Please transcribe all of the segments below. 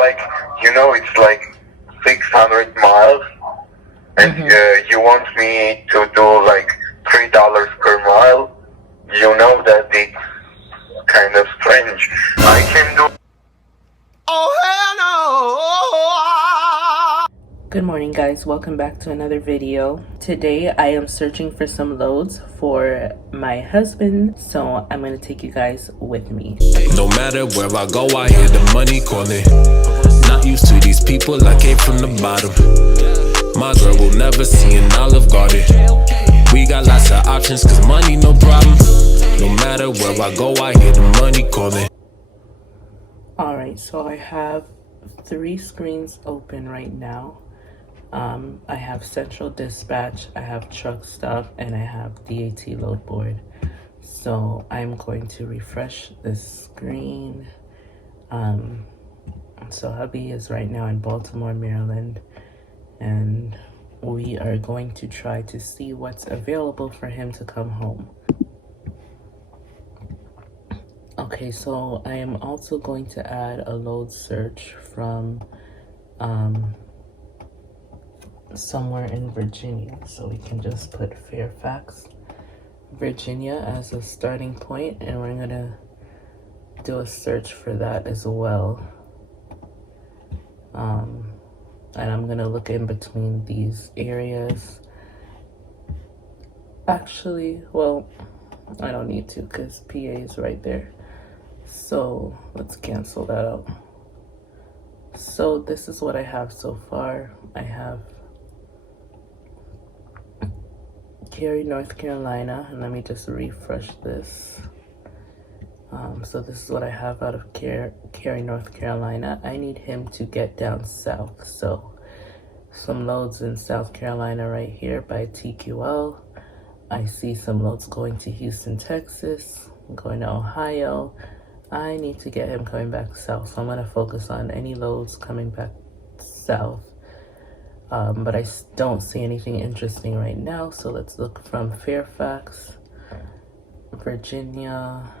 like, it's like 600 miles, and you want me to do like $3 per mile. You know that it's kind of strange. I can do. Oh, hell no! Good morning, guys. Welcome back to another video. Today I am searching for some loads for my husband, so I'm gonna take you guys with me. No matter where I go, I hear the money calling. Not used to these people, I came from the bottom. My girl will never see an Olive Garden. We got lots of options, cause money no problem. No matter where I go, I hear the money calling. Alright, so I have 3 screens open right now. I have Central Dispatch, I have Truck Stop, and I have DAT Load Board. So I'm going to refresh this screen. So hubby is right now in Baltimore, Maryland, and we are going to try to see what's available for him to come home. Okay, so I am also going to add a load search from somewhere in Virginia. So we can just put Fairfax, Virginia as a starting point, and we're gonna do a search for that as well. And I'm gonna look in between these areas. Actually, well, I don't need to because PA is right there. So let's cancel that out. So this is what I have so far. I have Cary, North Carolina, and let me just refresh this. So this is what I have out of Cary, North Carolina. I need him to get down south. So some loads in South Carolina right here by TQL. I see some loads going to Houston, Texas, going to Ohio. I need to get him coming back south. So I'm going to focus on any loads coming back south. But I don't see anything interesting right now. So let's look from Fairfax, Virginia.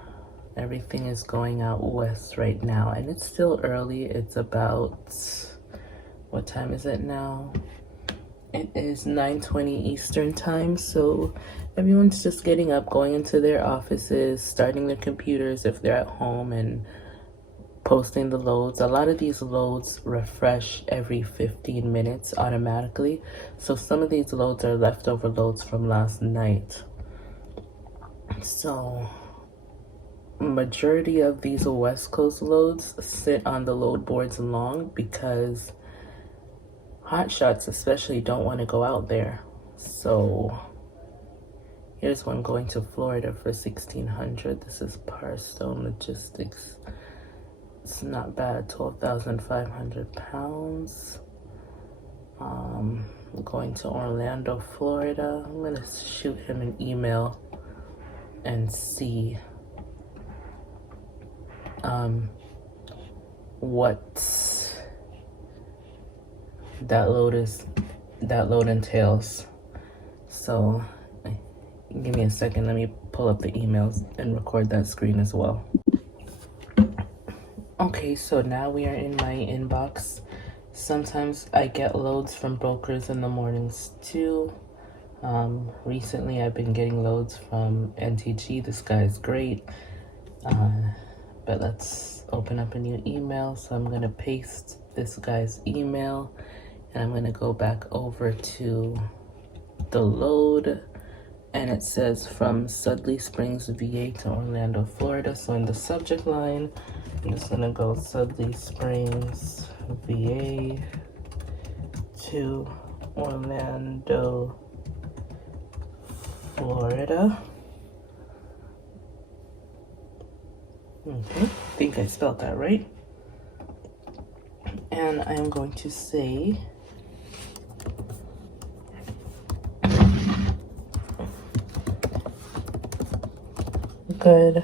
Everything is going out west right now, and it's still early. It's about, what time is it now? It is 9:20 Eastern time, so everyone's just getting up, going into their offices, starting their computers if they're at home, and posting the loads. A lot of these loads refresh every 15 minutes automatically, so some of these loads are leftover loads from last night. So majority of these West Coast loads sit on the load boards long because hotshots especially don't want to go out there. So here's one going to Florida for 1,600. This is Parstone Logistics. It's not bad, 12,500 pounds. Going to Orlando, Florida. I'm gonna shoot him an email and see what that load entails. So give me a second, let me pull up the emails and record that screen as well. Okay, so now we are in my inbox. Sometimes I get loads from brokers in the mornings too. Recently I've been getting loads from NTG. This guy is great. But let's open up a new email. So I'm gonna paste this guy's email, and I'm gonna go back over to the load, and it says from Sudley Springs, VA to Orlando, Florida. So in the subject line, I'm just gonna go Sudley Springs, VA to Orlando, Florida. I think I spelled that right. And I'm going to say good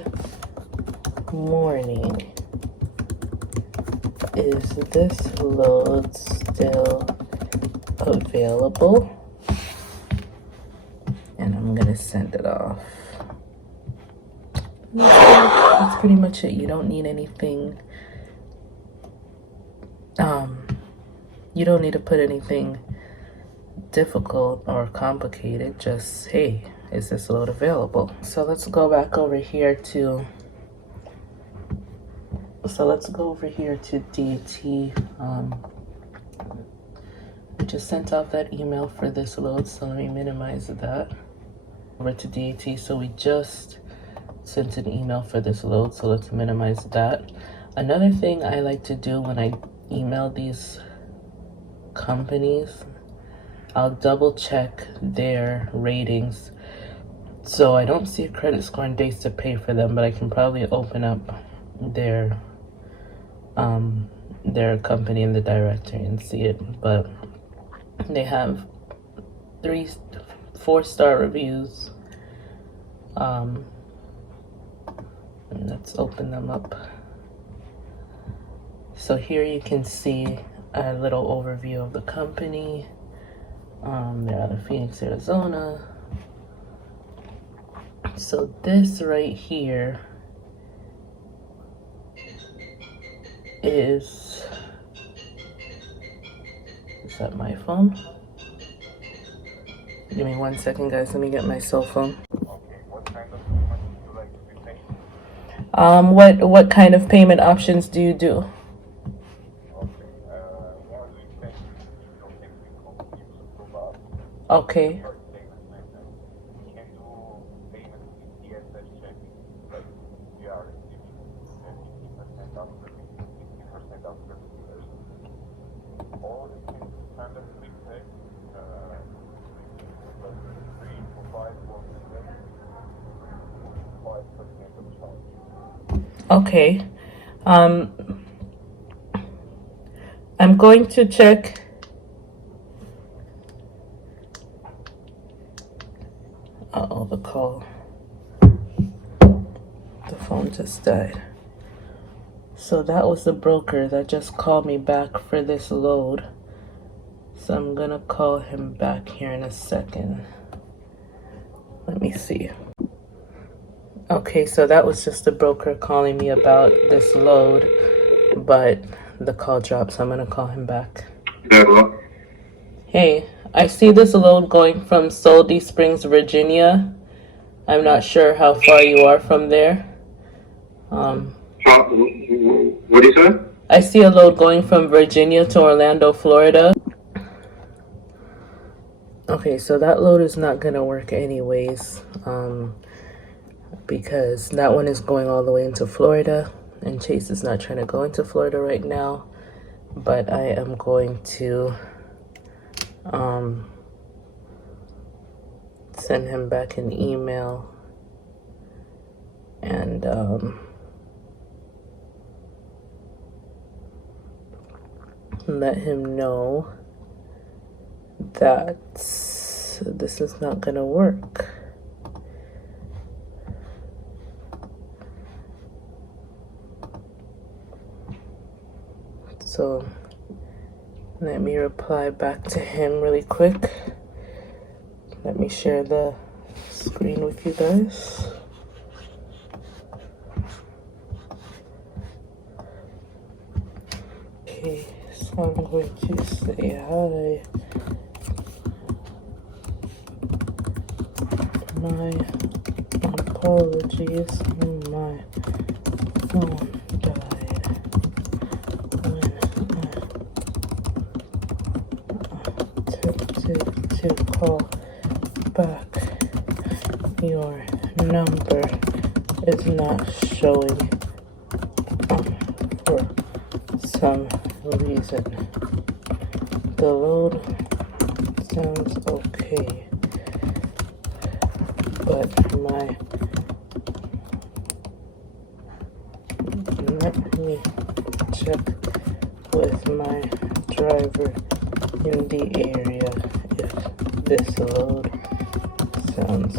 morning. Is this load still available? And I'm gonna send it off. That's pretty much it. You don't need anything You don't need to put anything difficult or complicated. Just, hey, is this load available? So let's go back over here to DAT. We just sent out that email for this load, so let me minimize that. Over to DAT, so we just sent an email for this load, so let's minimize that. Another thing I like to do when I email these companies, I'll double check their ratings. So I don't see a credit score and dates to pay for them, but I can probably open up their company in the directory and see it. But they have 4-star reviews. Let's open them up. So here you can see a little overview of the company. They're out of Phoenix, Arizona. So this right here is that my phone? Give me 1 second, guys. Let me get my cell phone. What kind of payment would you like to be paying? What kind of payment options do you do? Okay. Okay. I'm going to check. Uh-oh, the call. The phone just died. So that was the broker that just called me back for this load. So I'm gonna call him back here in a second. Let me see. Okay, so that was just the broker calling me about this load, but the call dropped, so I'm gonna call him back. Hello. Hey, I see this load going from Soldy Springs, Virginia. I'm not sure how far you are from there. What is it? I see a load going from Virginia to Orlando, Florida. Okay, so that load is not gonna work anyways, because that one is going all the way into Florida, and Chase is not trying to go into Florida right now. But I am going to send him back an email and let him know that this is not gonna work. So let me reply back to him really quick. Let me share the screen with you guys. Okay, so I'm going to say hi. My apologies, my phone died when I attempted to call back. Your number is not showing for some reason. The load sounds okay, but let me check with my driver in the area if this load sounds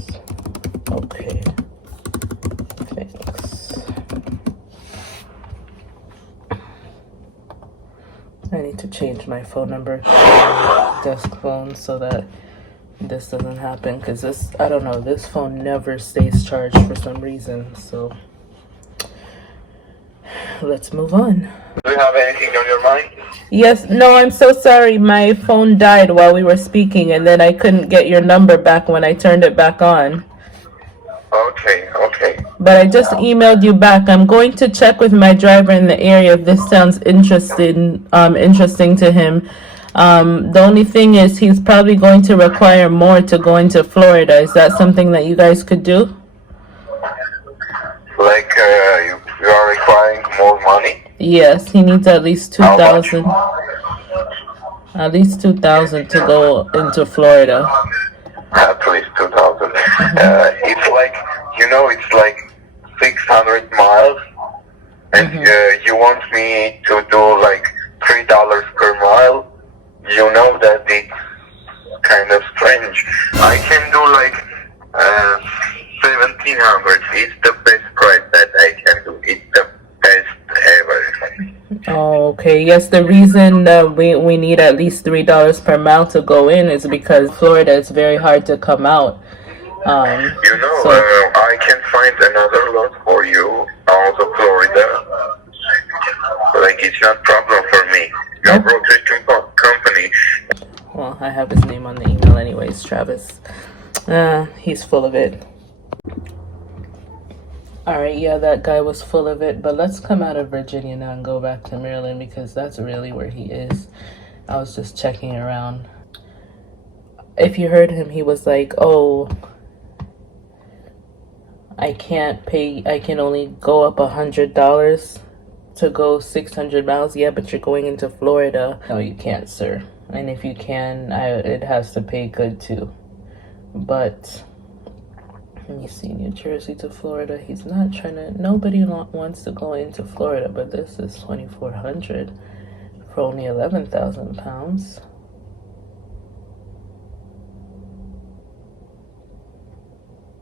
okay. Thanks. I need to change my phone number to my desk phone so that this doesn't happen, because this, I don't know, this phone never stays charged for some reason. So let's move on. Do you have anything on your mind? Yes, no, I'm so sorry. My phone died while we were speaking, and then I couldn't get your number back when I turned it back on. Okay, okay. But I just emailed you back. I'm going to check with my driver in the area if this sounds interesting to him. The only thing is he's probably going to require more to go into Florida. Is that something that you guys could do? Like, you are requiring more money? Yes, he needs at least How much? 2,000. At least 2,000 to go into Florida. At least 2,000. It's like, it's like 600 miles, and you want me to do like $3 per mile. You know that it's kind of strange. I can do like 1,700. It's the best price that I can do. It's the best ever. Oh, okay. Yes, the reason we need at least $3 per mile to go in is because Florida is very hard to come out. I can find another lot for you out of Florida. Like, it's not problem for me. Your rotation company. Well, I have his name on the email anyways, Travis. He's full of it. Alright, yeah, that guy was full of it. But let's come out of Virginia now and go back to Maryland because that's really where he is. I was just checking around. If you heard him, he was like, oh, I can't pay, I can only go up $100 to go 600 miles. Yeah, but you're going into Florida. No, you can't, sir. And if you can, it has to pay good too. But let me see, New Jersey to Florida. He's not trying to, nobody wants to go into Florida, but this is 2,400 for only 11,000 pounds.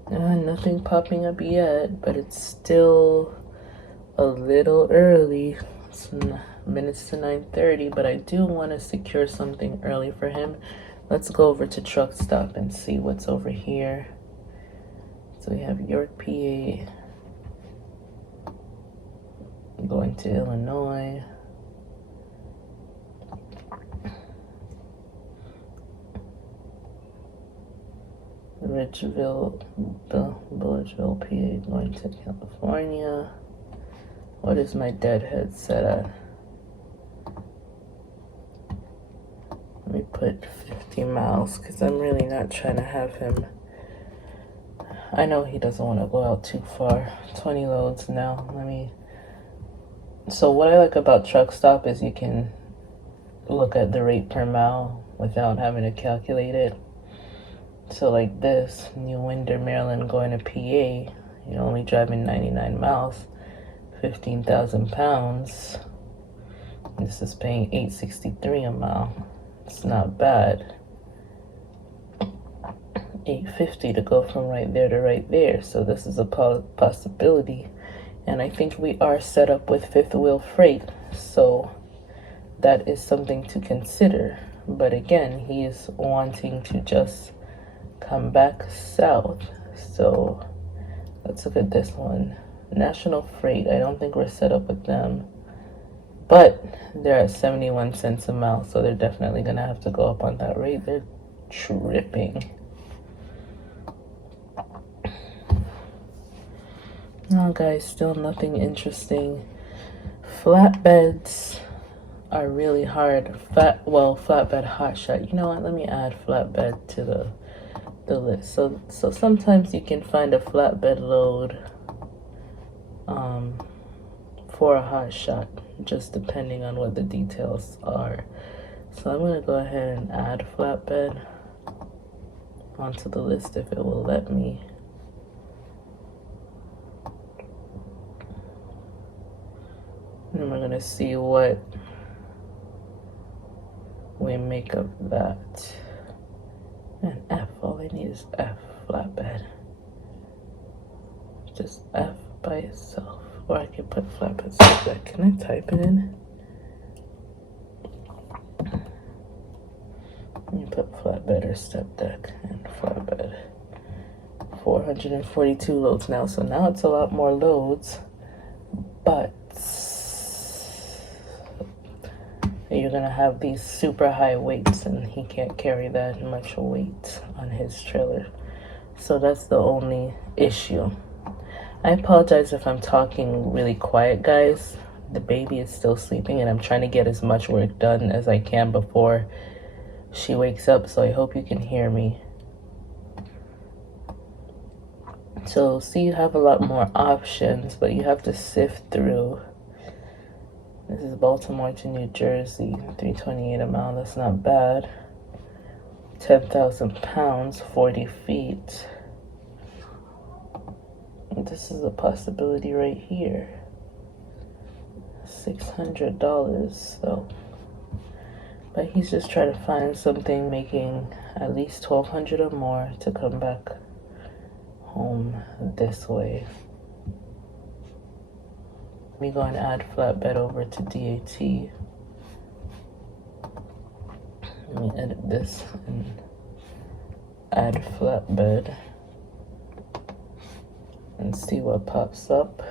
Nothing popping up yet, but it's still a little early. It's minutes to 9:30, but I do want to secure something early for him. Let's go over to Truck Stop and see what's over here. So we have York, PA, going to Illinois. Ridgeville, Milledgeville, PA, going to California. What is my deadhead set at? Let me put 50 miles because I'm really not trying to have him. I know he doesn't want to go out too far. 20 loads now. So what I like about Truck Stop is you can look at the rate per mile without having to calculate it. So like this, New Windsor, Maryland, going to PA, you're only driving 99 miles, 15,000 pounds. This is paying $863 a mile. It's not bad. $850 to go from right there to right there. So this is a possibility. And I think we are set up with fifth wheel freight. So that is something to consider. But again, he is wanting to just come back south. So let's look at this one. National Freight. I don't think we're set up with them. But they're at 71 cents a mile. So they're definitely going to have to go up on that rate. They're tripping. No, guys, still nothing interesting. Flatbeds are really hard. Flatbed Hotshot. You know what? Let me add flatbed to the list. So sometimes you can find a flatbed load for a Hotshot, just depending on what the details are. So I'm going to go ahead and add flatbed onto the list if it will let me. And we're going to see what we make of that. And F, all I need is F, flatbed. Just F by itself. Or I can put flatbed step deck. Can I type it in? Let me put flatbed or step deck and flatbed. 442 loads now. So now it's a lot more loads. But you're going gonna have these super high weights, and he can't carry that much weight on his trailer. So that's the only issue. I apologize if I'm talking really quiet, guys. The baby is still sleeping, and I'm trying to get as much work done as I can before she wakes up, so I hope you can hear me. So see, you have a lot more options, but you have to sift through. This is Baltimore to New Jersey, $328 a mile. That's not bad. 10,000 pounds, 40 feet. This is a possibility right here. $600 though. But he's just trying to find something making at least $1,200 or more to come back home this way. We go and add flatbed over to DAT. Let me edit this and add flatbed and see what pops up.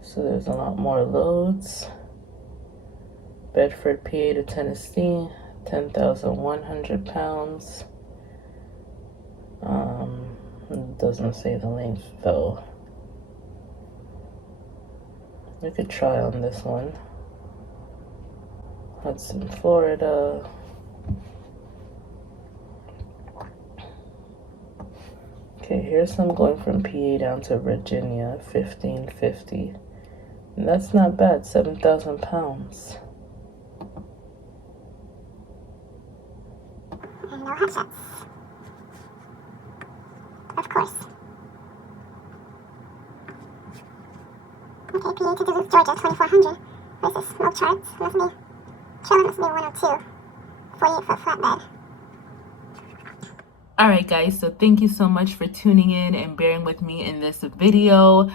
So there's a lot more loads. Bedford, PA to Tennessee, 10,100 pounds. It doesn't say the length though. We could try on this one. Hudson, Florida. Okay, here's some going from PA down to Virginia, 1550. And that's not bad, 7,000 pounds. And no hotshots. Of course. Okay, PA to Duluth, Georgia, 2,400. Where's this? Milk charts. Must be. Trailer must be 102. 48-foot flatbed. Alright guys, so thank you so much for tuning in and bearing with me in this video.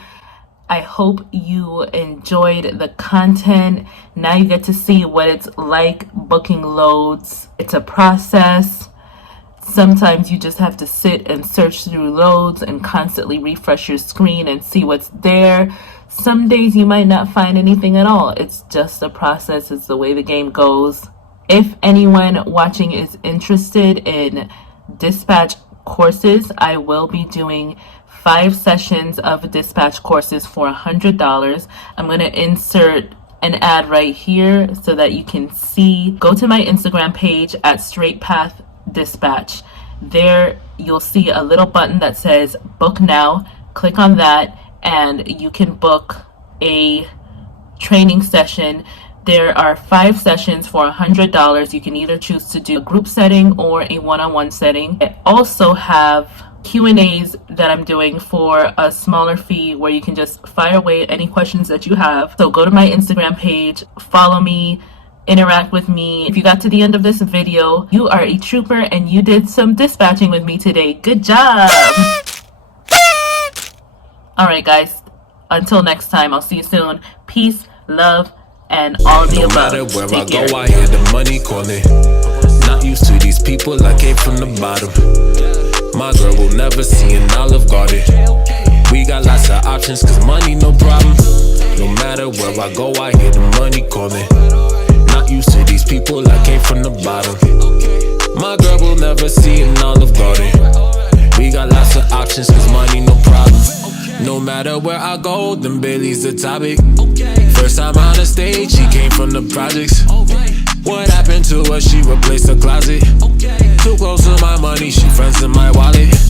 I hope you enjoyed the content. Now you get to see what it's like booking loads. It's a process. Sometimes you just have to sit and search through loads and constantly refresh your screen and see what's there. Some days you might not find anything at all. It's just a process. It's the way the game goes. If anyone watching is interested in dispatch courses, I will be doing 5 sessions of dispatch courses for $100. I'm going to insert an ad right here so that you can see. Go to my Instagram page at Straight Path Dispatch. There you'll see a little button that says book now. Click on that and you can book a training session. There are 5 sessions for $100. You can either choose to do a group setting or a one-on-one setting. I also have Q&As that I'm doing for a smaller fee where you can just fire away any questions that you have. So go to my Instagram page, follow me, interact with me. If you got to the end of this video, you are a trooper and you did some dispatching with me today. Good job! Alright guys, until next time, I'll see you soon. Peace, love, and all the above. No matter where I go, I hear the money calling. Not used to these people, I came from the bottom. My girl will never see an Olive Garden. We got lots of options, cause money no problem. No matter where I go, I hear the money calling. Not used to these people, I came from the bottom. My girl will never see an Olive Garden. We got lots of options, cause money no problem. No matter where I go, them Bailey's the topic. First time on the stage, she came from the projects. What happened to her? She replaced the closet. Too close to my money, she friends in my